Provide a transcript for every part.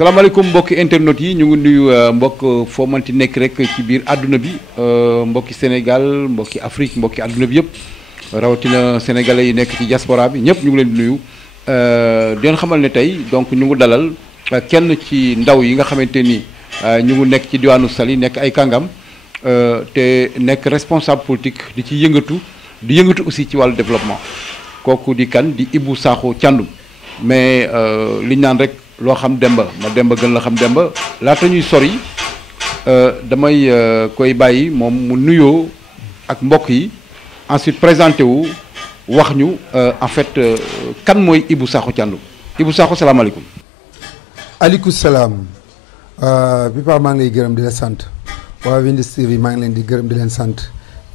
salaamaaleykum mbokki internet yi ñu ngi nuyu mbokk foo manti nekk rek ci biir àdduna bi mbokki Sénégal mbokki Afrique mbokki àdduna bi yëpp rawatina sénégalais yi nekk ci diaspora bi ñëpp ñu ngi leen di nuyu di leen xamal ne tey donc ñu ngi dalal kenn ci ndaw yi nga xamante ni ñu ngi nekk ci diwaanu Saly nekk ay kàngam te nekk responsable politique di ci yëngatu aussi ci wàllu développement kooku di kan di Ibou Sakho Thiandoum mais li ñu naan rek loo xam Demba ma Demba gën la xam Demba laata ñuy sori damay koy bàyyi moom mu nuyoo ak mbokk yi ensuite présenté wu wax ñu en fait kan mooy Ibou Sakho Thiandoum Ibou Sakho salaamaaleykum. aleykum salaam bi pa maa ngi lay gërëm di la sant waa Windus TV maa ngi leen di gërëm di leen sant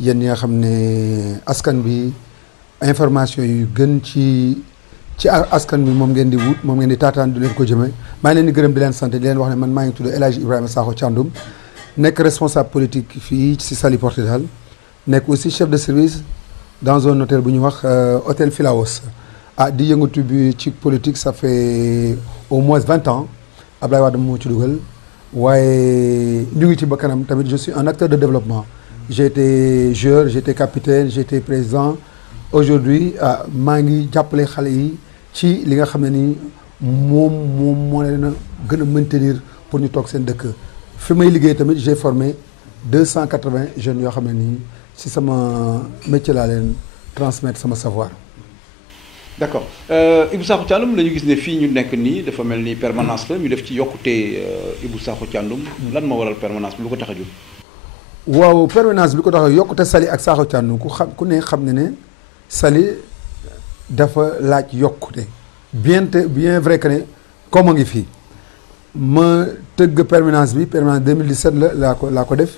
yéen ñi nga xam ne askan bi information yu gën ci askan bi moom ngeen di wut moom ngeen di taataan di leen ko jëme maa ngi leen di gërëm di leen sant di leen wax ne man maa ngi tudd El Hadj Ibrahima Sakho Thiandoum nekk responsable politique fii ci Saly Portudal nekk aussi chef de service dans un hôtel bu ñuy wax hôtel Filaos di yëngatu bi ci politique ça fait au moins 20 ans Ablaye Wade moo ci dugal waaye ñu ngi ci ba kanam tamit je suis un acteur de développement j'ai été joueur j'ai été capitaine j'ai été président aujourd'hui maa ngi jàppale xale yi ci li nga xam ne nii moom moo leen a gën a maintenir pour ñu toog seen dëkk fi may liggéey tamit j'ai formé 280 jeunes yoo xam ne nii ci sama métier laa leen transmettre sama savoir. d'accord Ibou Sakho Thiandoum la ñu gis ne fii ñu nekk nii dafa mel ni permanence la ñu def ci yokkute Ibou Sakho Thiandoum lan moo waral permanence bi lu ko tax a jóg. waaw permanence bi ko tax a yokkute Saly ak Sakho Thiandoum ku ne xam ne Saly dafa laaj yokkute bien vrai que ne comme a ngi fii ma tëgg permanence 2017 laa ko def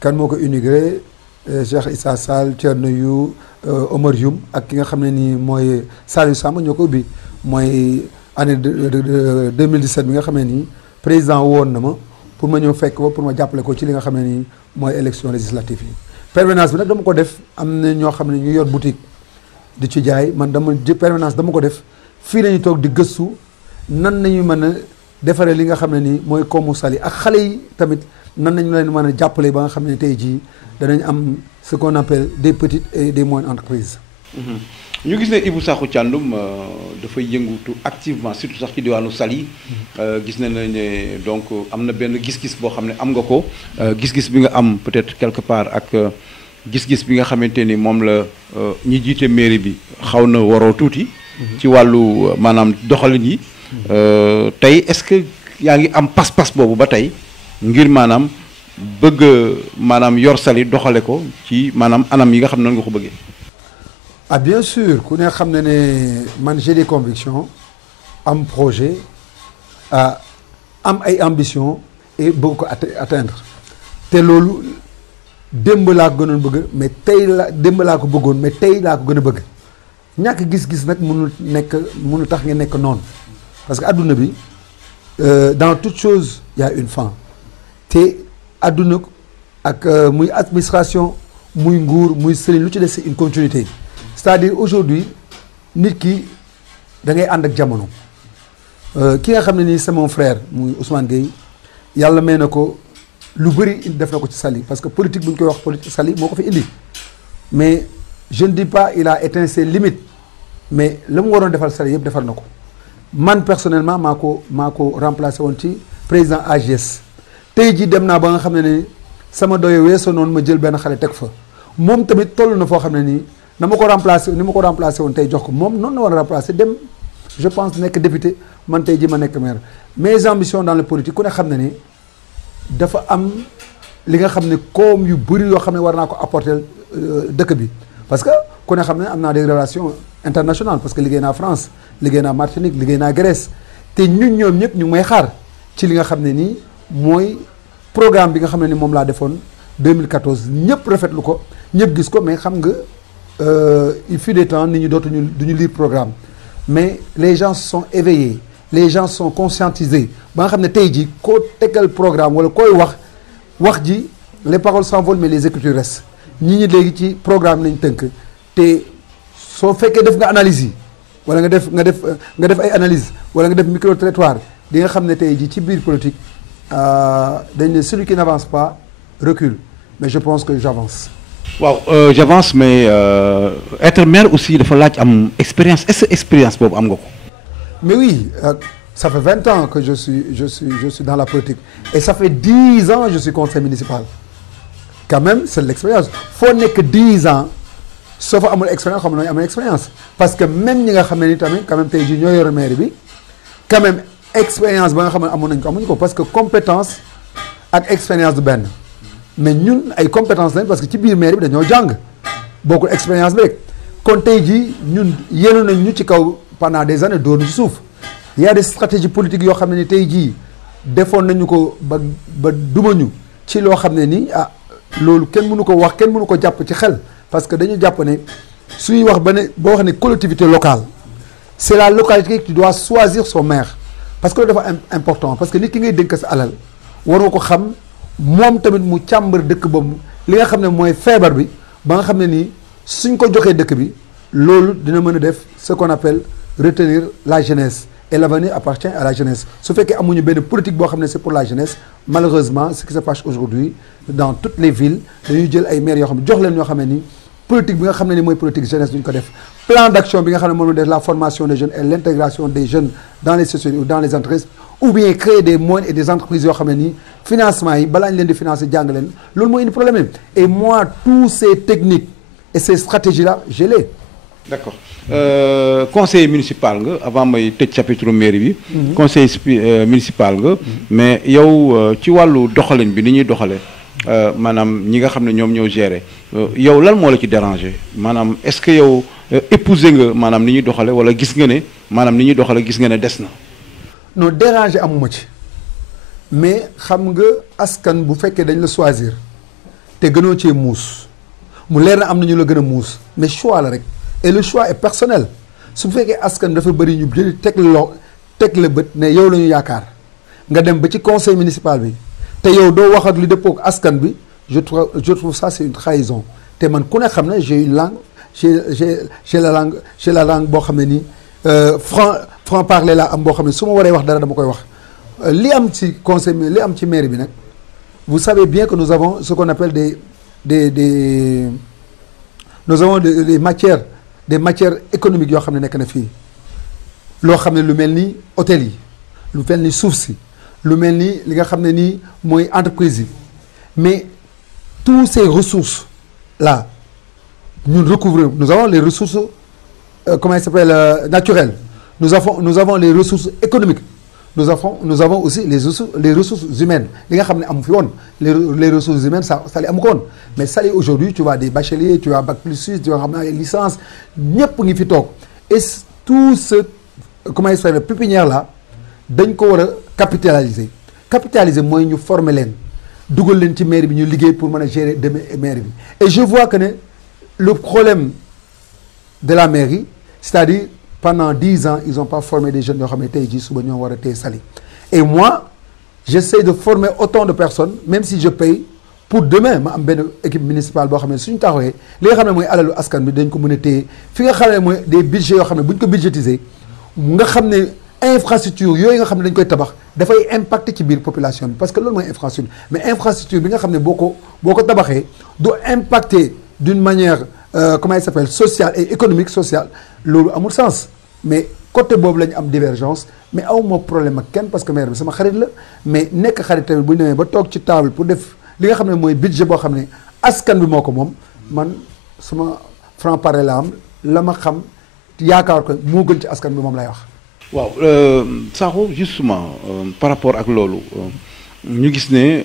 kan moo ko inauguré Cheikh Issa Sall Thierno Yu Omar Youm ak ki nga xam ne nii mooy Saliou Samb ñoo ko ubbi mooy année 2017 bi nga xam ne nii président woon na ma pour ma ñëw fekk ba pour ma jàppale ko ci li nga xam ne nii mooy élection législative yi permanence bi nag dama ko def am na ñoo xam ne ñu yor boutique di ci jaay man permanence dama ko def fii nañu toog di gëstu nan nañu mën a defaree li nga xam ne nii mooy koomu Saly ak xale yi tamit nan nañu leen mën a jàppale ba nga xam ne tey jii danañ am ce qu'on appelle des petites et des moyennes entreprises. ñu gis ne Ibou Sakho Thiandoum dafay yëngutu activement surtout sax ci diwaanu Saly gis nañ ne donc am na benn gis-gis boo xam ne am nga ko gis-gis bi nga am peut-être quelque part ak gis-gis bi nga xamante ni moom la ñi jiite mairie bi xaw na waroo tuuti. ci wàllu maanaam doxalin yi. tey est-ce que yaa ngi am pas-pas boobu ba tey ngir maanaam bëgg maanaam yor Saly doxale ko ci maanaam anam yi nga xam ne nga ko bëggee. Bien sûr ku ne xam ne man j'ai des convictions am projet am ay ambitions et bëgg ko atteindre te loolu démb laa ko gënoon bëgg mais démb laa ko bëggoon mais tey laa ko gën a bëgg ñàkk gis-gis nag mënul tax nga nekk noonu parce que adduna bi dans toute chose il y a une fin te adduna ak muy administration muy nguur muy sëriñ lu ci des c'est une continuité c'est-à-dire aujourd'hui nit ki da ngay ànd ak jamono ki nga xam ne nii c'est mon frère muy Ousmane Gueye yàlla may na ko lu bëri def na ko ci Saly parce que politique bu ñu koy wax politique Saly moo ko fi indi mais je ne dis pas il a éteint ses limites mais la mu waroon defal Saly yëpp defal na ko man personnellement maa ko remplacé woon ci président AGS tey jii dem naa ba nga xam ne ni sama doye weesoo noonu ma jël benn xale teg fa moom tamit toll na foo xam ne nii ni ma ko remplacé woon tey jox ko moom noonu la war a remplacé dem je pense nekk député man tey ji ma nekk maire mes ambitions dans la politique ku ne xam ne ni dafa am li nga xam ne koom yu bëri yoo xam ne war naa ko apporter dëkk bi parce que ku ne xam ne am naa des relations internationales parce que liggéey naa France liggéey naa Martinique liggéey naa Grèce te ñoom ñëpp ñu ngi may xaar ci li nga xam ne nii mooy programme bi nga xam ne ni moom laa defoon 2014 ñëpp rafetlu ko ñëpp gis ko mais xam nga il fut des temps nit ñi duñu lire programme mais les gens se sont éveillés les gens sont conscientisés ba nga xam ne tey jii koo tegal programme wala koy wax ji les paroles s'envolent mais les écritures restent ñi léegi ci programme lañ tënk te soo fekkee def nga analyse yi wala nga def ay analyse wala nga def micro trottoir di nga xam ne tey jii ci biir politique dañ ne celui qui n'avance pas recule mais je pense que j'avance. waaw j'avance mais être maire aussi dafa laaj am expérience est-ce que expérience boobu am nga ko. mais oui ça fait 20 ans que je suis dans la politique et ça fait 10 ans je suis conseiller municipal quand même c'est de l'expérience foo nekk 10 ans soo fa amul expérience xam nañu amul expérience parce que même ñi nga xam ne ni tamit quand même tey jii ñoo yor mairie bi quand même expérience ba nga xam ne amuñu ko parce que compétence ak expérience du benn mais ñun ay compétence lañ parce que ci biir mairie bi dañoo jàng bokkul expérience bi rek kon tey jii ñun yéenu nañ ñu ci kaw pendant des années doon ci suuf il y a des stratégies politiques yoo xam ne ni tey jii defoon nañu ko ba dumañu ci loo xam ne ni loolu kenn mënu ko wax kenn mënu ko jàpp ci xel parce que dañu jàpp ne suñuy wax ba ne boo wax ne collectivité locale c'est la localité qui doit choisir son maire parce que loolu dafa important parce que nit ki ngay dénk sa alal waroo ko xam moom tamit mu càmbar dëkk boobu li nga xam ne mooy feebar bi ba nga xam ne nii suñ ko joxee dëkk bi loolu dina mën a def ce qu'on appelle retenir la jeunesse et l'avenir appartient à la jeunesse su fekkee amuñu benn politique boo xam ne c'est pour la jeunesse malheureusement ce qui se passe aujourd'hui dans toutes les villes dañuy jël ay maires yoo xam ne jox leen ñoo xam ne ni politique bi nga xam ne ni mooy politique jeunesse duñ ko def plan d'action bi nga xam ne moom la def la formation des jeunes et l'intégration des jeunes dans les sociétés ou dans les entreprises ou bien créer des moyens et des entreprises yoo xam ne nii financement yi balaa ñu leen di financer jàng leen loolu mooy indi problème et moi tous ces techniques et ces stratégies là je l'ai. D'accord conseiller municipal nga avant may tëj chapitre mairie bi. conseiller municipal nga. mais yow ci wàllu doxalin bi ni ñuy doxalee maanaam ñi nga xam ne ñoom ñoo gérer yow lan moo la ci déranger maanaam est-ce que yow épouser nga maanaam ni ñuy doxalee wala gis nga ne maanaam ni ñuy doxalee gis nga ne des na. non déranger amuma ci mais xam nga askan bu fekkee dañ la choisir te gënoo cee muus mu leer na am na ñu la gën a muus mais choix la rek. et le choix est personnel su fekkee askan dafa bëri ñu jël teg la bët ne yow la ñu yaakaar nga dem ba ci conseil municipal bi te yow doo wax ak li dëppoo ak askan bi je trouve ça c'est une trahison te man ku ne xam ne j'ai une langue j'ai la langue boo xam ne nii franc parler laa am boo xam ne su ma waree wax dara dama koy wax li am ci conseil li am ci mairie bi nag vous savez bien que nous avons ce qu'on appelle nous avons des matières économiques yoo xam ne nekk na fii loo xam ne lu mel ni hôtel yi lu mel ni suuf si lu mel ni li nga xam ne nii mooy entreprise yi mais tous ces ressources là ñun recouvrons nous avons les ressources comment il s'appelle naturelles nous avons les ressources économiques nous avons aussi les ressources humaines li nga xam ne amu fi woon les ressources humaines Saly amu ko woon mais Saly aujourd'hui tu vois des bacheliers tu vois bac plus 6 tu vois xam naa ay licence ñëpp ngi fi toog et tout ce comment il s'appelle pépinière là dañ ko war a capitaliser mooy ñu former leen dugal leen ci mairie bi ñu liggéey pour mën a gérer demain mairie bi et je vois que ne le problème de la mairie c'est-à-dire pendant 10 ans ils ont pas formé des jeunes yoo xam ne tey jii suba ñoo war a téye Saly et moi j'essaie de former autant de personnes même si je paye pour demain ma am benn équipe municipale boo xam ne suñu taxawee li nga xam ne mooy alalu askan bi dañ ko mën a téye fi nga xam ne mooy des budgets yoo xam ne bu ñu ko budgétiser nga xam ne infrastructure yooyu nga xam ne dañ koy tabax dafay impacter ci biir population bi parce que loolu mooy infrastructure mais infrastructure bi nga xam ne boo ko tabaxee du impacter d'une manière comment il s'appelle sociale et économique sociale loolu amul sens mais côté boobu la ñu am divergence mais awma problème ak kenn parce que maire bi sama xarit la mais nekk xarit tamit bu ñu demee ba toog ci table pour def li nga xam ne mooy budget boo xam ne askan bi moo ko moom man sama franc parler la am la ma xam yaakaar ko moo gën ci askan bi moom lay wax. waaw Sakho justement par rapport ak loolu ñu gis ne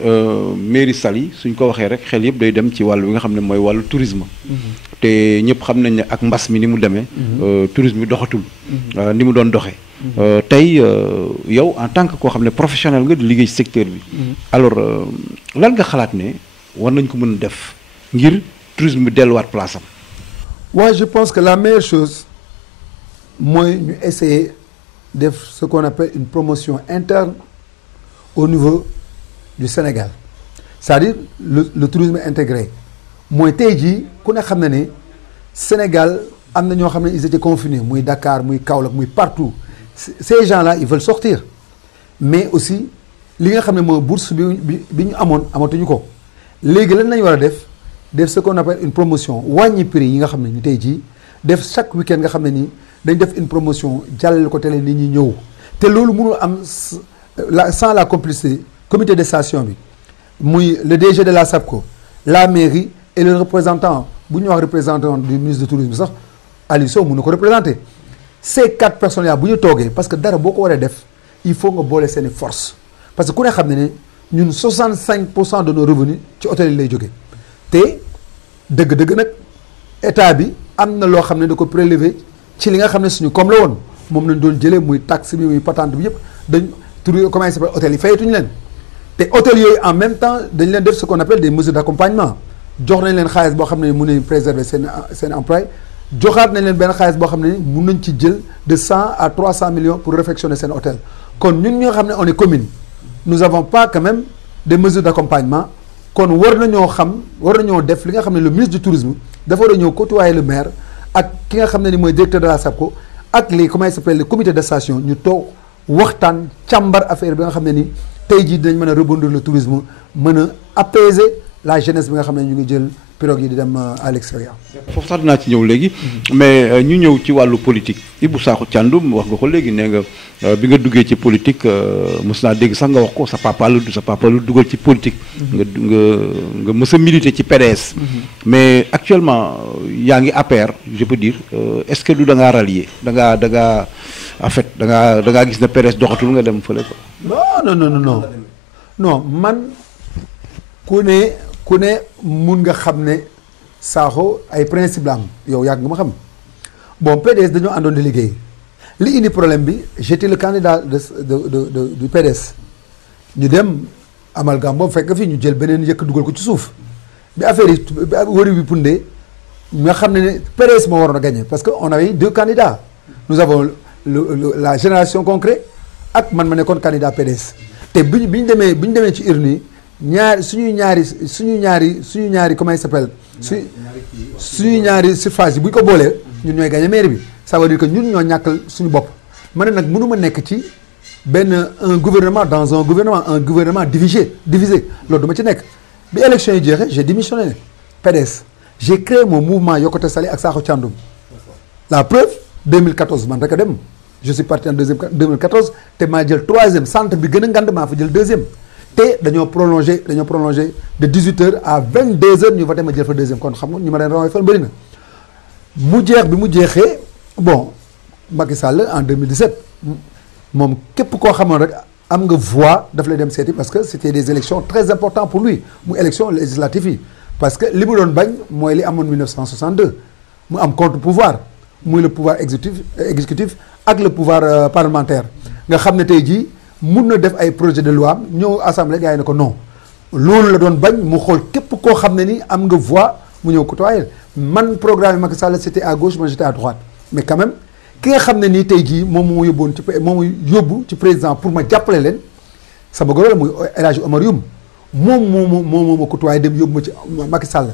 mairie Saly suñ ko waxee rek xel yëpp day dem ci wàllu bi nga xam ne mooy wàllu tourisme. te ñëpp xam nañ ne ak mbas mi ni mu demee. tourisme bi doxatul. ni mu doon doxee. tey yow en tant que koo xam ne professionnel nga di liggéey secteur bi. alors lan nga xalaat ne war nañ ko mën a def ngir tourisme bi delluwaat place am. waaw je pense que la meilleure chose mooy ñu essayer def ce qu'on appelle une promotion interne au niveau du Sénégal c'est-à-dire le tourisme intégré mooy tey jii ku ne xam na ne Sénégal am na ñoo xam ne ils étaient confinés muy Dakar muy Kaolack muy partout ces gens-là ils veulent sortir mais aussi li nga xam ne mooy bourse bi ñu amoon amatuñu ko léegi lan lañu war a def ce qu'on appelle une promotion wàññi prix yi nga xam ne ni tey jii def chaque week-end nga xam ne nii dañ def une promotion jàllale ko télé nit ñi ñëw te loolu mënul am sans la complicité comité de station bi muy le DG de la SAPCO la mairie et le représentant bu ñu wax représentant du ministre du tourisme sax Aliou Sow mën na ko représenter ces 4 personnes là bu ñu toogee parce que dara boo ko waree def il faut nga boole seeni force parce que ku ne xam ne ne ñun 65% de nos revenus ci hôtel yi lay jógee te dëgg-dëgg nag état bi am na loo xam ne da ko prélever ci li nga xam ne suñu comme la woon moom lañ doon jëlee muy taxe bi muy patente bi yëpp dañ tur comment il s'appelle hôtel yi fayatuñu leen te hôtel yooyu en même temps dañ leen def ce qu'on appelle des mesures d'accompagnement jox nañ leen xaalis boo xam ne mun nañ préserver seen emploi joxaat nañ leen benn xaalis boo xam ne mun nañ ci jël de 100 à 300 millions pour réfectionner seen hôtel kon ñun ñoo xam ne on est commune nous avons pas quand même des mesures d'accompagnement kon war nañoo def li nga xam ne le ministre du tourisme dafa war a ñëw côtoyer le maire ak ki nga xam ne ni mooy directeur de la SAPCO ak les comment il s'appelle le comité de station ñu toog waxtaan càmbar affaire bi nga xam ne ni tey jii dinañ mën a rebondir le tourisme mën a apaiser la jeunesse bi nga xam ne ñu ngi jël pirogue yi di dem à l'extérieur. foofu sax dinaa ci ñëw léegi mais ñu ñëw ci wàllu politique Ibou Sakho Thiandoum wax nga ko léegi nee nga bi nga duggee ci politique mos naa dégg sax nga wax ko sa papa lu dugal ci politique. nga mës a militer ci PDS. mais actuellement yaa ngi APR je peux dire est-ce que du da ngaa rallier da ngaa en fait da ngaa gis ne PDS doxatul nga dem fële quoi. non man ku ne mun nga xam ne Sakho ay principe la am yow yàgg nga ma xam bon PDS dañoo àndoon di liggéey li indi problème bi j'étais le candidat du PDS ñu dem amalgame boobu fekk fi ñu jël beneen yëkk dugal ko ci suuf bi affaire yi wëri bi pundee nga xam ne PDS moo waroon a gagner parce que on avait 2 candidats nous avons la génération concret ak man ma nekkoon candidat PDS te bi ñu demee ci urne suñuy ñaari comment il s'appelle suñuy ñaari surface yi bu ñu ko boolee ñun ñooy gagné mairie bi ça veut dire que ñun ñoo ñàkkal suñu bopp ma ne nag mënuma nekk ci un gouvernement dans un gouvernement divisé loolu duma ci nekk bi élection yi jeexee j'ai démissionné PDS j'ai créé mon mouvement Yokkute Saly ak Sakho Thiandoum la preuve 2014 man rek a dem je suis parti en 2014 te maa jël 3e centre bi gën a ngand maa fa jël 2e te dañoo prolongé de 18h à 22h ñu voté ma jël fa 2e kon xam nga ñu ma leen rawee fan bëri na bi mu jeexee bon Macky Sall en 2017 moom képp koo xamoon rek am nga voix daf lay dem seeti parce que c'était des élections très importantes pour lui mu élection législative yi parce que li mu doon bañ mooy li amoon 1962 mu am contre-pouvoir muy le pouvoir exécutif ak le pouvoir parlementaire nga xam ne tey jii mun na def ay projet de loi ñëw assemblée gars yi ne ko non loolu la doon bañ mu xool képp koo xam ne ni am nga voix mu ñëw côtoyer man programme yi Macky Sall c'était à gauche moi j'étais à droite mais quand même ki nga xam ne nii tey jii moom moo yóbbu ci président pour ma jàppale leen sama goro la muy El Hadji Omar Youm moom ma côtoyer dem yóbbu ma ci Macky Sall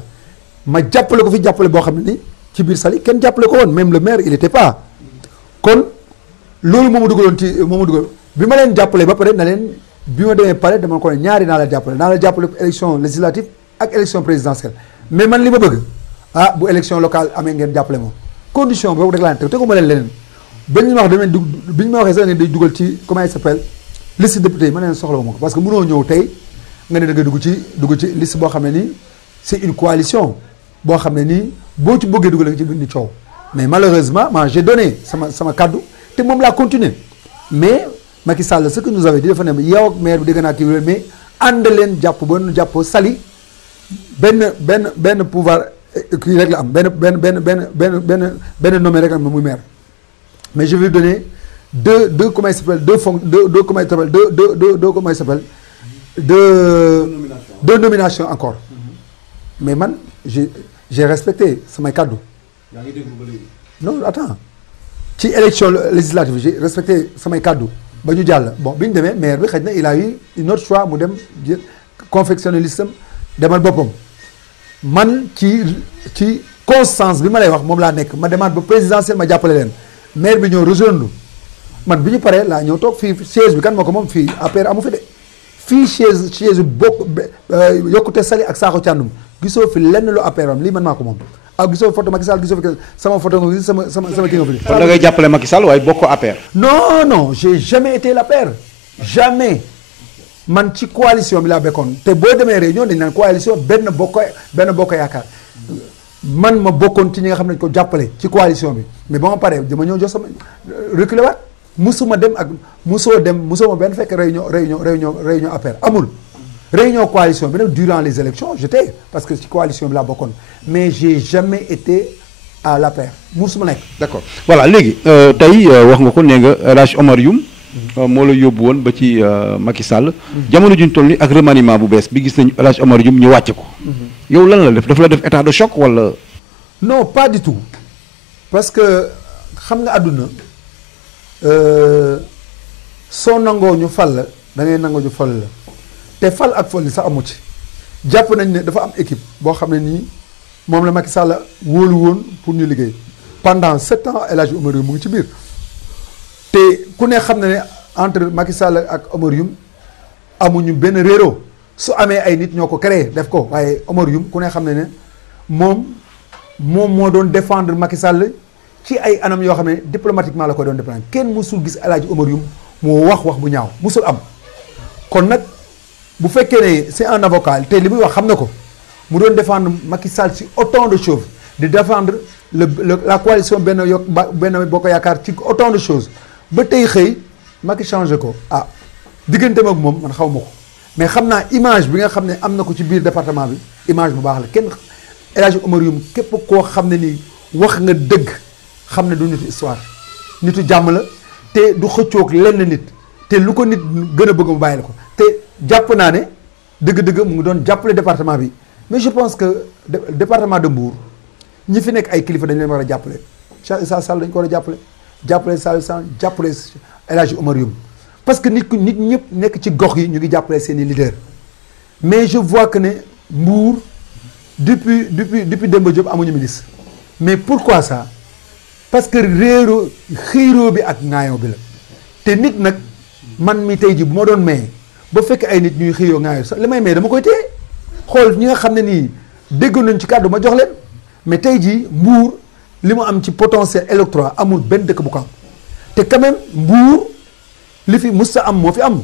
ma jàppale ko fi jàppale boo xam ne ni ci biir Saly kenn jàppale ko woon même le maire il était pas kon loolu moo ma dugal bi ma leen jàppale ba pare na leen bi ma demee pare dama ko ne ñaari naa la jàppale élection législative ak élection présidentielle mais man li ma bëgg bu élection locale amee ngeen jàppale moom condition boobu rek laa ne tegu ma leen leneen bi ñu ma waxee sax ne day dugal ci comment il s'appelle liste député yi ma leen soxla ma ko parce que mënoo ñëw tey nga ne da nga dugg ci liste boo xam ne nii c'est une coalition boo xam ne nii boo ci bëggee dugal ci biir ni coow mais malheureusement moi j'ai donné sama kaddu te moom laa continuer mais Macky Sall ce que nous avait dit dafa ne yow ak maire bi dégg naa kii mais ànd leen jàpp ba nu jàpp Saly benn pouvoir kii rek la am benn nommé rek am na muy maire mais je vais donner deux comment il s'appelle deux nominations encore mais man j'ai respecté samay kaddu. yaa ngi déglu ba léegi. non attends ci élection législative j'ai respecté samay kaddu ba ñu jàll bon bi ñu demee maire bi xëy na il a eu une autre choix mu dem confectionner listam demal boppam man ci constance bi ma lay wax moom laa nekk ma demande ba présidentielle ma jàppale leen maire bi ñëw rejoindre man bi ñu paree laa ñëw toog fii chaise bi kan moo ko moom fii APR amu fi de fii chaise bokk yokkute Saly ak Sakho Thiandoum gisoo fi lenn lu APR am lii man maa ko moom gisoo photo Macky Sall gisoo fi sama photo nga gis sama kii nga fi. kon da ngay jàppale Macky Sall waaye bokkoo APR. non j'ai jamais été l'APR jamais man ci coalition bi laa bekkoon te boo demee réunion dañ naan coalition benn bokk yaakaar man ma bokkoon ci ñi nga xam ne ko jàppale ci coalition bi mais ba ma paree dama ñëw jox sama reculé waat musoo ma benn fekk réunion APR amul. réunion coalition bi nag durant les élections j'étais parce que ci coalition bi laa bokkoon mais j'ai jamais été à l'APR musuma nekk. d'accord voilà léegi tey wax nga ko nee nga El Hadj Omar Youm moo la yóbbu woon ba ci Macky Sall. jamono juñ toll nii ak remaniement bu bees bi gis nañu El Hadj Omar Youm ñu wàcce ko. yow lan la def dafa la def état de choc wala. non pas du tout parce que xam nga àdduna soo nangoo ñu fal la da ngay nangoo ñu fal la. te fal ak fol li sax amu ci jàpp nañ ne dafa am équipe boo xam ne nii moom la Macky Sall wóolu woon pour ñu liggéey pendant 7 ans El Hadj Omar Youm mu ngi ci biir te ku ne xam na ne entre Macky Sall ak Omar Youm amuñu benn réeroo su amee ay nit ñoo ko créé def ko waaye Omar Youm ku ne xam ne ne moom moo doon défendre Macky Sall ci ay anam yoo xam ne diplomatiquement la ko doon défendre kenn musul gis El Hadj Omar Youm moo wax bu ñaaw musul am kon nag. bu fekkee ne c'est un avocat te li muy wax xam na ko mu doon défendre Macky Sall ci autant de choses di défendre la coalition benn bokk yaakaar ci autant de choses ba tey xëy Macky changé ko digganteem ak moom man xaw ma ko mais xam naa image bi nga xam ne am na ko ci biir département bi image bu baax la kenn El Hadj Omar Youm képp koo xam ne nii wax nga dëgg xam ne du nitu histoire nitu jàmm la te du xëccoog lenn nit te lu ko nit gën a bëgg mu bàyyi la ko te jàpp naa ne dëgg-dëgg mu ngi doon jàppale département bi mais je pense que département de Mbour ñi fi nekk ay kilifa dañ leen war a jàppale Cheikh Issa Sall dañ ko war a jàppale Sall jàppale El Hadj Omar Youm parce que nit ñëpp nekk ci gox yi ñu ngi jàppale seen i leader mais je vois que ne Mbour depuis Demba Diop amuñu ministre mais pourquoi ça parce que xiiroo bi ak ŋaayoo bi la te nit nag man mi tey ji bu ma doon maye ba fekk ay nit ñuy xiiroo ŋaayoo sax li may maye dama koy téye xool ñi nga xam ne nii déggoon nañ ci kàddu ma jox leen mais tey jii Mbour li mu am ci potentiel électoral amul benn dëkk bu ko am te quand même Mbour li fi musta am moo fi am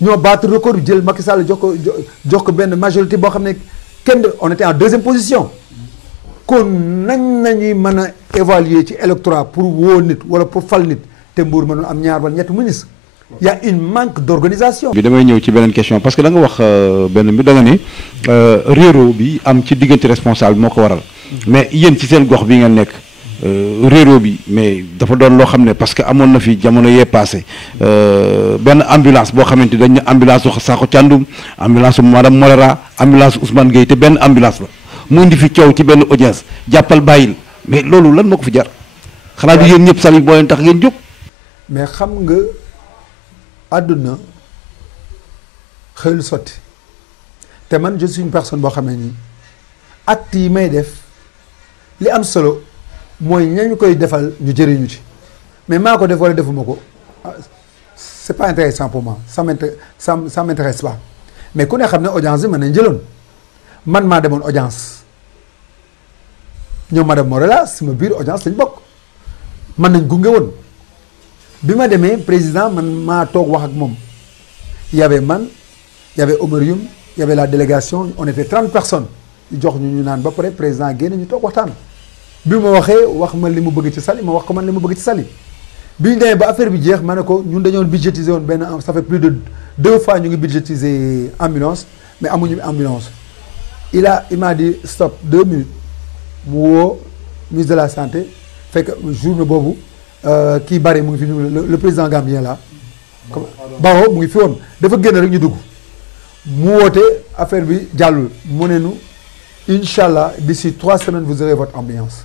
ñoo battre record jël Macky Sall jox ko benn majorité boo xam ne kenn on était en deuxième position kon nañuy mën a évaluer ci électorat pour woo nit wala pour fal nit te Mbour mënoon am ñaar wala ñetti ministre y a une manque d'organisation. bi damay ñëw ci beneen question parce que da nga wax benn bi da nga ne réero bi am ci diggante responsable moo ko waral mais yéen ci seen gox bi nga nekk réero bi mais dafa doon loo xam ne parce que amoon na fi jamono yee passé benn ambulance boo xamante dañ ne ambulance su Sakho Thiandoum ambulance su madame Molera ambulance Ousmane Gueye te benn ambulance la mu indi fi coow ci benn audience jàppal bàyyil mais loolu lan moo ko fi jar xanaa du yéen ñëpp Saly boo leen tax ngeen jóg. mais xam nga àdduna xëyul sotti te man je suis une personne boo xam ne nii acte yi may def li am solo mooy ñañu koy defal ñu jëriñu ci mais maa ko def wala defuma ko c'est pas intéressant pour moi ça m'intéresse pas mais ku ne xam ne audience bi mën nañ jëloon man maa demoon audience ñoom madame Morela sama biir audience lañ bokk man nañ gunge woon bi ma demee président man maa toog wax ak moom y avait man y avait Omar Youm y avait la délégation on était 30 personnes jox ñu naan ba pare président génn ñu toog waxtaan bi ma waxee wax ma li mu bëgg ci Saly ma wax ko man li mu bëgg ci Saly bi ñu demee ba affaire bi jeex ma ne ko ñun dañoo budgétiser woon benn ça fait plus de 2 fois ñu ngi budgétiser ambulance mais amuñu ambulance il m'a dit stop 2 minutes mu woo ministre de la santé fekk journée boobu kii bari mu ngi fi le président gambien là Barrow mu ngi fi woon dafa génn rek ñu dugg mu woote affaire bi jàllul mu ne nu incha allah d'ici 3 semaines vous aurez votre ambulance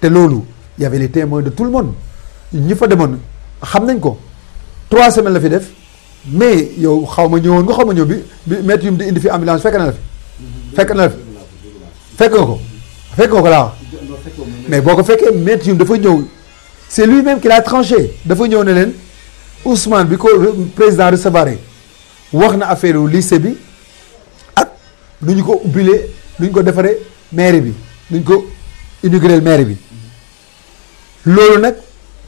te loolu y avait les témoins de tout le monde ñi fa demoon xam nañ ko 3 semaines la fi def mais yow xaw ma ñëwoon nga xaw ma ñëw bi maître yum di indi fi ambulance fekk na la fi fekk nga ko laa wax mais boo ko fekkee Maître Youm dafa ñëw c'est lui-même qui l'a tranché dafa ñëw ne leen Ousmane bi ko président recevoir wax na affaire yu lycée bi ak nu ñu ko ubbilee nu ñu ko defaree mairie bi nu ñu ko inauguré mairie bi loolu nag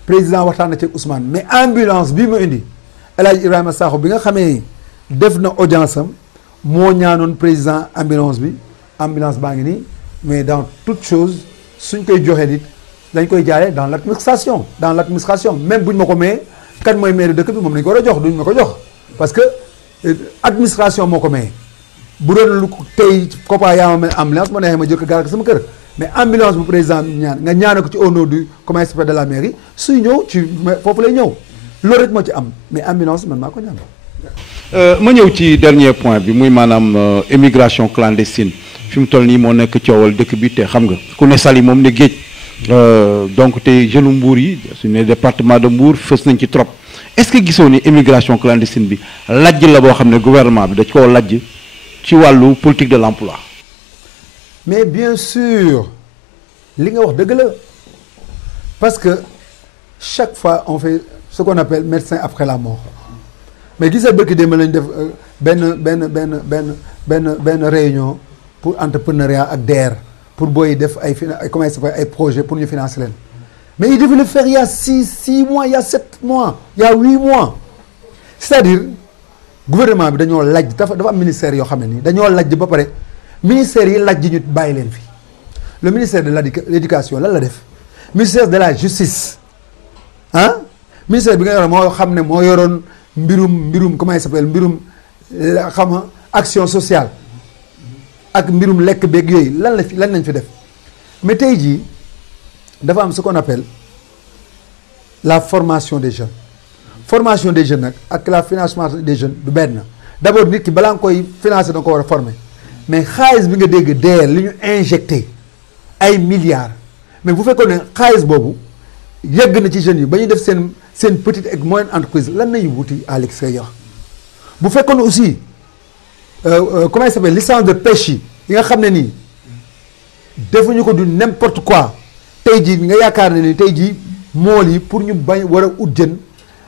président waxtaan na ci Ousmane mais ambulance bii mu indi El Hadj Ibrahima Sakho bi nga xamee def na audience am moo ñaanoon président ambulance baa ngi nii mais dans toute chose suñ koy joxee nit dañ koy jaaree dans l'administration même buñ ma ko mayee kan mooy maire dëkk bi moom lañ ko war a jox duñ ma ko jox parce que administration moo ko mayee bu doon lu tey COPA yaa ma mel ambulance ma neexee ma jël ko gaal ko sama kër mais ambulance bu président ñaan nga ñaane ko ci au nom du comment il s'appelle de la mairie suy ñëw ci foofu lay ñëw loolu rek moo ci am mais ambulance man maa ko ñaan. ma ñëw ci dernier point bi muy maanaam émigration clandestine fi mu toll nii moo nekk coowal dëkk bi te xam nga ku ne Saly moom ne géej donc te jeune Mbour yi suñu département de Mbour fës nañ ci trop est-ce que gisoo ni émigration clandestine bi lajj la boo xam ne gouvernement bi da koo lajj ci wàllu politique de l'emploi. mais bien sûr li nga wax dëgg la parce que chaque fois on fait ce qu'on appelle médecin après la mort mais gisee bëkk démb lañ def benn réunion pour entrepreneuriat ak DER pour booy def ay comment ça s'appelle ay projet pour ñu financer leen mais il devait le faire il y a 6 mois il y a 7 mois il y a 8 mois c'est-à-dire gouvernement bi dañoo lajj dafa am ministère yoo xam ne nii dañoo lajj ba pare ministère yi lajj ñu bàyyi leen fi le ministère de l'éducation lan la def ministère de la justice ah ministère bi nga yoroon moo xam ne moo yoroon mbirum comment il s'appelle mbirum xam nga action sociale ak mbirum lekk beeg yooyu lan lañ fi def mais tey jii dafa am ce qu'on appelle la formation des jeunes nag ak la financement des jeunes du benn d'abord nit ki balaa nga koy financer da nga ko war a former mais xaalis bi nga dégg DER li ñu injecté ay milliards mais bu fekkoon ne xaalis boobu yegg na ci jeunes yi ba ñu def seen petite et moyenne entreprise lan nañu wuti à l'extérieur bu fekkoon aussi comment il s'appelle licence de pêche yi nga xam ne nii defuñu ko du n'importe quoi tey jii nga yaakaar ne ni tey jii mool yi pour ñu bañ war a ut jën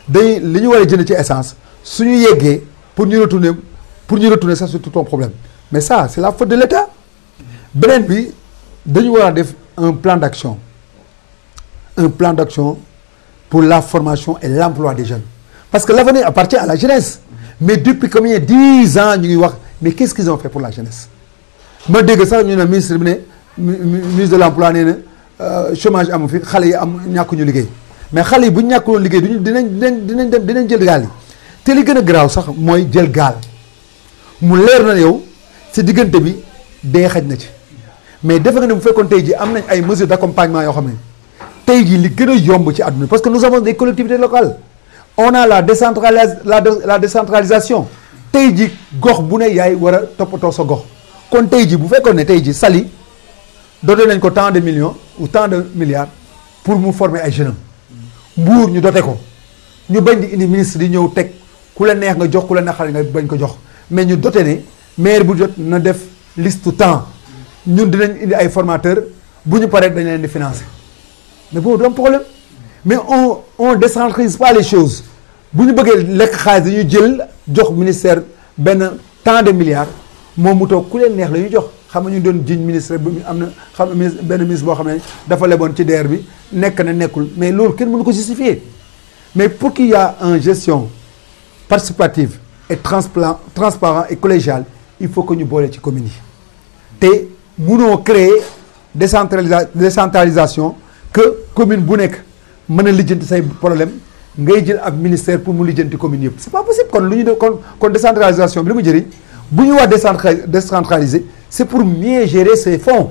day li ñu war a jënd ci essence suñu yeggee pour ñu retourner ça c'est tout un problème mais ça c'est la faute de l'État beneen bi dañu war a def un plan d'action pour la formation et l'emploi des jeunes parce que l'avenir appartient à la jeunesse mais depuis combien 10 ans ñu ngi wax mais qu'est-ce qu'ils ont fait pour la jeunesse ma dégg sax ñu ne ministre bi ne ministre de l'emploi nee na chômage amu fi xale yi ñàkkuñu liggéey mais xale yi bu ñu ñàkkuloon liggéey dinañ jël gaal yi te li gën a garaaw sax mooy jël gaal mu leer na yow ci diggante bi dee xaj na ci mais defe nga ne bu fekkoon tey jii am nañ ay mesures d'accompagnement yoo xam ne tey jii li gën a yomb ci àdduna parce que nous avons des collectivités locales on a la décentralisation tey jii gox bu ne yaay war a toppatoo sa gox kon tey jii bu fekkoon ne tey jii Saly doté nañ ko tant de millions ou tant de milliards pour mu former ay jeunes Mbour ñu doté ko ñu bañ di indi ministre di ñëw teg ku la neex nga jox ku la naqari nga bañ ko jox mais ñu doté ne maire bu jot na def liste temps ñun dinañ indi ay formateurs bu ñu paree dañ leen di financer mais boobu du am problème mais on décentralise pas les choses bu ñu bëggee lekk xaalis dañuy jël jox ministère benn tant de milliards moom mu toog ku leen neex la ñuy jox xam nga ñu doon jiñ ministre bi am na xam benn ministre boo xam ne dafa leboon ci DER bi nekk na nekkul mais loolu kenn mënu ko justifier mais pour qu'il y a une gestion participative et transparent et collégiale il faut que ñu boole ci communes yi te mënoo créer décentralisation que commune bu nekk mën a lijjanti say problème ngay jël ab ministère pour mu lijjanti commune yëpp c'est pas possible kon lu ñu def kon décentralisation bi li mu jëriñ bu ñu wax décentraliser c'est pour mieux gérer ces fonds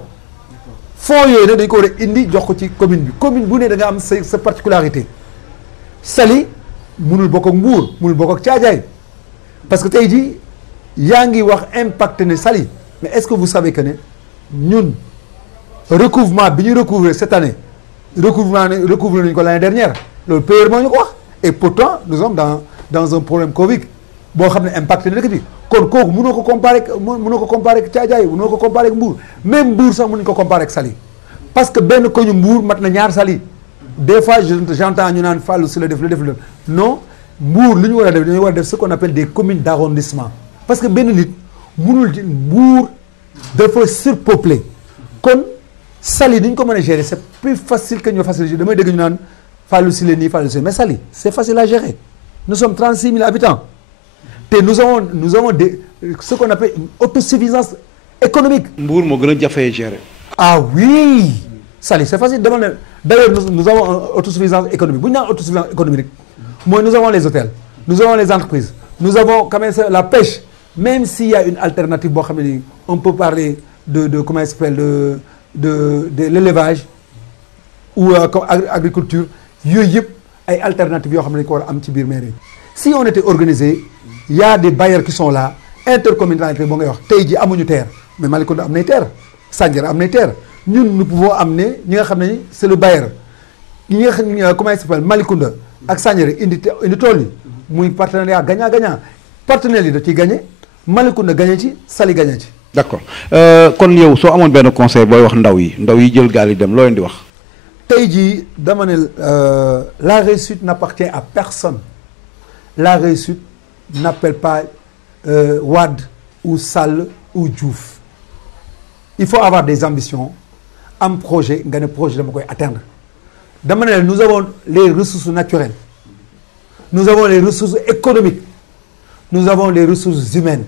yooyu nag dañ ko war a indi jox ko ci commune bu ne da nga am sa particularité Saly mënul bokk ak Mbour mënul bokk ak Thiadiaye parce que tey jii yaa ngi wax impact ne Saly mais est-ce que vous savez que ne ñun recouvrement bi ñu recouvrer cette année recouvrer nañu ko l'année dernière loolu payeur moo ñu ko wax et pourtant nous sommes dans un problème Covid boo xam ne impact na dëkk bi kon kooku mënoo ko comparer ak Thiadiaye mënoo ko comparer ak Mbour même Mbour sax mënuñu ko comparer ak Saly parce que benn koñu Mbour mat na ñaar Saly des fois j'entends ñu naan Fallou si la def non Mbour li ñu war a def dañu war a def ce qu'on appelle des communes d'arrondissement parce que benn nit mënul Mbour dafa surpeuplé kon Saly ni ñu ko mën a gérer c'est plus facile que ñu facile damay dégg ñu naan Fallou si la nii Fallou si mais Saly c'est facile à gérer nous sommes 36 000 habitants te nous avons ce qu'on appelle une autosuffisance économique. Mbour moo gën a jafee gérer. Ah oui Saly c'est facile dama ne d'ailleurs nous avons une autosuffisance économique bu ñu naan autosuffisance économique mooy nous avons les hôtels nous avons les entreprises nous avons quand même la pêche même s'il y a une alternative boo xam ne nii on peut parler de comment il s'appelle de l'élevage ou comme agriculture yooyu yëpp ay alternatives yoo xam ne dañu ko war a am ci biir mairie si on était organisé il y a des bailleurs qui sont là intercommunalité boo ngay wax tey jii amuñu terre mais Malicounda am nay terre Sandiara am nay terre ñun nous pouvons amener ñi nga xam ne c'est le bailleur ñi nga xam ne comment il s'appelle Malicounda ak Sandiara indi tool yi muy partenariat gagnant partenaires yi da ciy gagné Malicounda gagné ci Saly gagné ci. d'accord kon yow soo amoon benn conseil booy wax ndaw yi jël gaal yi dem loo leen di wax. tey jii dama ne la réussite n'appartient à personne la réussite n'appelle pas Wade ou Sall ou Diouf il faut avoir des ambitions am projet nga ne projet dama koy atteindre dama ne nous avons les ressources naturelles nous avons les ressources économiques nous avons les ressources humaines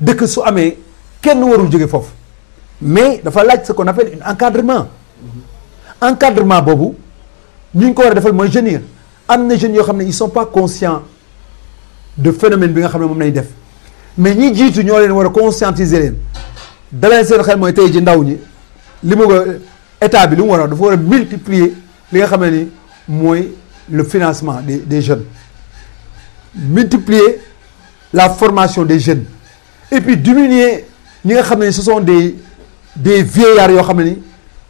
dëkk su amee kenn warul jóge foofu mais dafa laaj ce qu'on appelle un encadrement boobu ñu ngi ko war a defal mooy jeunes yi am na jeunes yoo xam ne ils sont pas conscients de phénomène bi nga xam ne moom lañu def mais ñi jiitu ñoo leen war a conscientiser leen daleen seen xel mooy tey ji ndaw ñi li mu ko état bi li mu war a dafa war a multiplier li nga xam ne ni mooy le financement des jeunes multiplier la formation des jeunes et puis diminuer ñi nga xam ne ce sont des vieillards yoo xam ne ni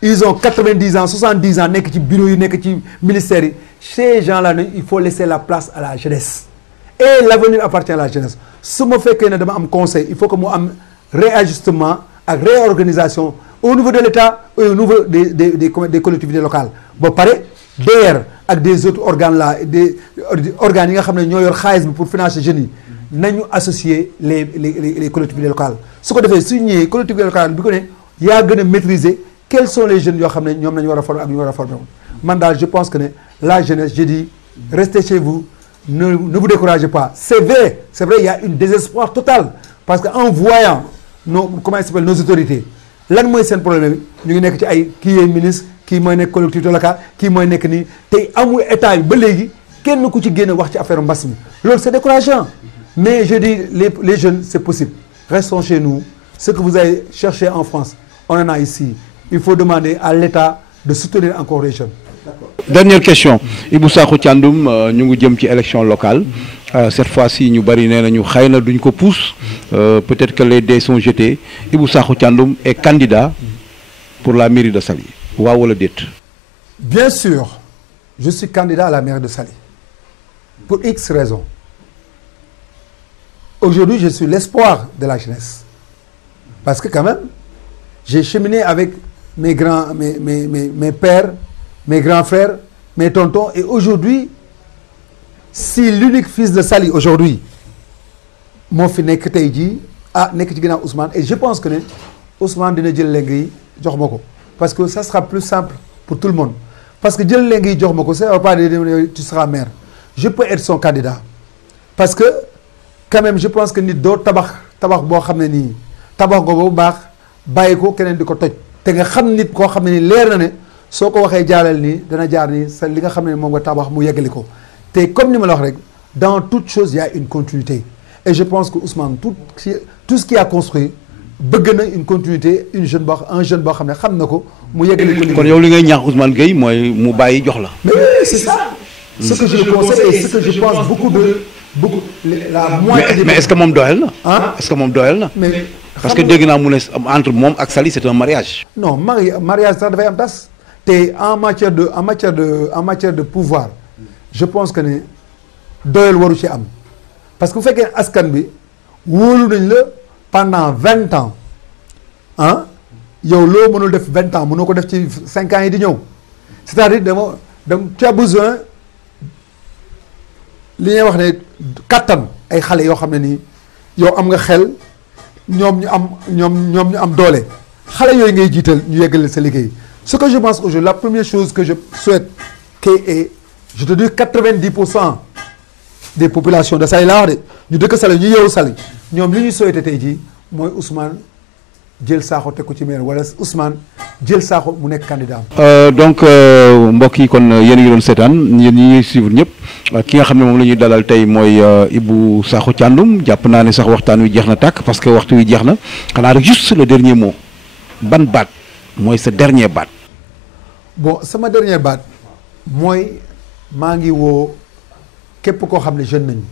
ils ont 90 ans 70 ans nekk ci bureau yi nekk ci ministères yi ces gens-là il faut laisser la place à la jeunesse et l'avenir appartient à la jeunesse su ma fekkee ne dama am conseil il faut que mu am réajustement ak réorganisation au niveau de l'État et au niveau des collectivités locales ba pare DER ak des autres organes là des organes yi nga xam ne ñoo yor xaalis bi pour financer jeunes yi nañu associer les collectivités locales su ko defee su ñëwee collectivité locale bi ko ne yaa gën a maîtriser quels sont les jeunes yoo xam ne ñoom nañu war a former ak ñu war a former man daal je pense que ne la jeunesse je dis restez chez vous ne vous découragez pas c'est vrai il y a une désespoir total parce que en voyant comment il s'appelle nos autorités lan mooy seen problème ñu ngi nekk ci ay kii yee ministre kii mooy nekk collectivité locale kii mooy nekk nii tey amul état yi ba léegi kenn ku ci génn wax ci affaire mbas mi loolu c'est décourageant mais je dis les jeunes c'est possible restons chez nous ce que vous avez cherché en France on en a ici il faut demander à l'État de soutenir encore les jeunes. D'accord. Dernière question Ibou Sakho Thiandoum ñu ngi jëm ci élection locale cette fois-ci ñu bari nee nañu xëy na duñ ko pousse peut-être que les dés sont jetés Ibou Sakho Thiandoum est candidat pour la mairie de Saly waaw wala déet. Bien sûr je suis candidat à la mairie de Saly pour X raisons. Aujourd'hui je suis l'espoir de la jeunesse parce que quand même j'ai cheminé avec mes pères, mes grands frères, mes tontons et aujourd'hui si l'unique fils de Saly aujourd'hui moo fi nekk tey jii nekk ci ginnaaw Ousmane et je pense que ne Ousmane dina jël leng yi jox ma ko parce que ça sera plus simple pour tout le monde parce que jël leng yi jox ma ko ça va pas dire tu seras maire je peux être son candidat parce que quand même je pense que nit doo tabax boo xam ne nii tabax ko ba bu baax bàyyi ko keneen di ko toj te nga xam nit koo xam ne ni leer na ne soo ko waxee jaaral nii dana jaar nii sa li nga xam ne moom nga tabax mu yeggali ko te comme ni ma la wax rek dans toute chose il y a une continuité et je pense que Ousmane tout ce qui a construit bëgg na une continuité un jeune boo xam ne xam na ko mu yeggali ko. kon yow li ngay ñaax Ousmane Gueye mooy mu bàyyi jox la. mais c'est ça. ce que je le conseille et ce que je pense beaucoup la moitié. mais est-ce que moom doyal na. est-ce que moom doyal na. mais parce que dégg naa mu ne entre moom ak Saly c'est un mariage. non mariage sax dafay am tas te en matière de pouvoir je pense que ne doyal waru ci am parce que bu fekkee askan bi wóolu nañ la pendant 20 ans ah yow loo mënul def 20 ans mënoo ko def ci 5 ans yi di ñëw c'est-à-dire tu as besoin li ñuy wax ne kattan ay xale yoo xam ne nii yow am nga xel ñoom ñu am doole xale yooyu ngay jiital ñu yeggale sa liggéey ce que je pense aujourd'hui la première chose que je souhaite que je te dis 90% des populations de Saly laa wax de ñu dëkk Saly ñu yeewu Saly ñoom li ñu souhaité tey jii mooy Ousmane jël Sakho teg ko ci maire wala Ousmane jël Sakho mu nekk candidat donc mbokk yi kon yéen a ngi doon seetaan yéen ñi ñuy suivre ñëpp ki nga xam ne moom la ñuy dalal tey mooy Ibou Sakho Thiandoum jàpp naa ne sax waxtaan wi jeex na tàkk parce que waxtu wi jeex na xanaa rek juste le dernier mot ban baat mooy sa dernier baat. bon sama dernier baat mooy maa ngi woo képp koo xam ne jeune nañu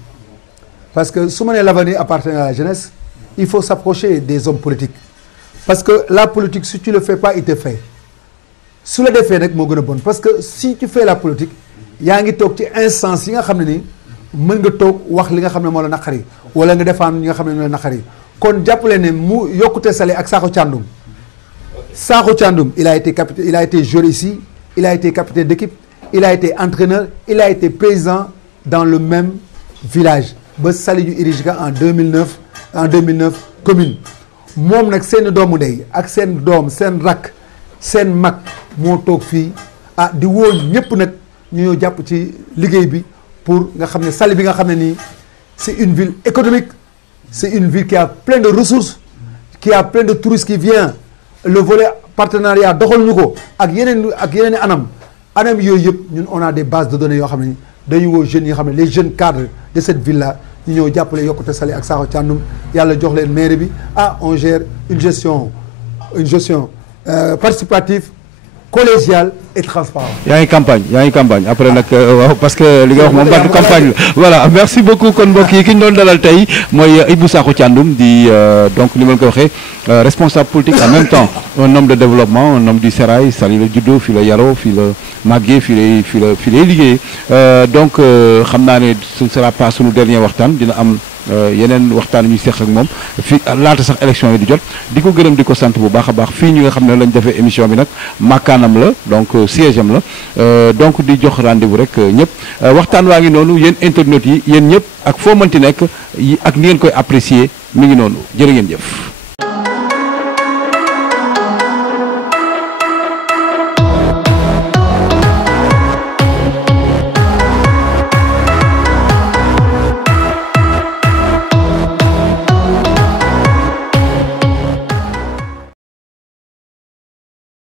parce que su ma nee l'avenir appartient à la jeunesse il faut s'approcher des hommes politiques parce que la politique si tu le fais pas il te fait su la defee nag moo gën a bon parce que si tu fais la politique yaa ngi toog ci instance yi nga xam ne nii mën nga toog wax li nga xam ne moo la naqari wala nga defaan ñi nga xam ne ñoo la naqari kon jàppale ne mu yokkute Saly ak Sakho Thiandoum Sakho Thiandoum il a été joueur ici il a été capitaine d'équipe il a été entraîneur il a été président dans le même village ba Saly ñu érigé ko en 2009 commune moom nag seen doomu ndey ak seen doom seen rakk seen mag moo toog fii di woo ñëpp nag ñu ñëw jàpp ci liggéey bi pour nga xam ne Saly bi nga xam ne nii c'est une ville économique c'est une ville qui a plein de ressources qui a plein de touristes qui viennent le volet partenariat doxaluñu ko ak yeneen i anam yooyu yëpp ñun on a des bases de données yoo xam ne dañu woo jeunes yi nga xam ne les jeunes cadres de cette ville là ñu ñëw jàppale yokkute Saly ak Sakho Thiandoum yàlla jox leen mairie bi on gère une gestion participative collégiale et transparente. yaa ngi campagne après nag waaw parce que li nga wax moom baatu campagne la voilà merci beaucoup kon mbokk yi ki ñu doon dalal tey mooy Ibou Sakho Thiandoum di donc ni ma la ko waxee responsable politique en même temps un homme de développement un homme du Sérail Saly la juddoo fii la yaroo fii la màggee fii lay liggéeyee donc xam naa ne ce ne sera pas sunu dernier waxtaan dina am yeneen waxtaan ñu seq ak moom fii laata sax élection yi di jot di ko gërëm di ko sant bu baax a baax fii ñi nga xam ne lañ defee émission bi nag makkaanam la donc siège am la donc di jox rendez-vous rek ñëpp waxtaan waa ngi noonu yéen internautes yi yéen ñëpp ak foo mënti nekk ak ni ngeen koy apprécier mi ngi noonu jërë ngeen jëf.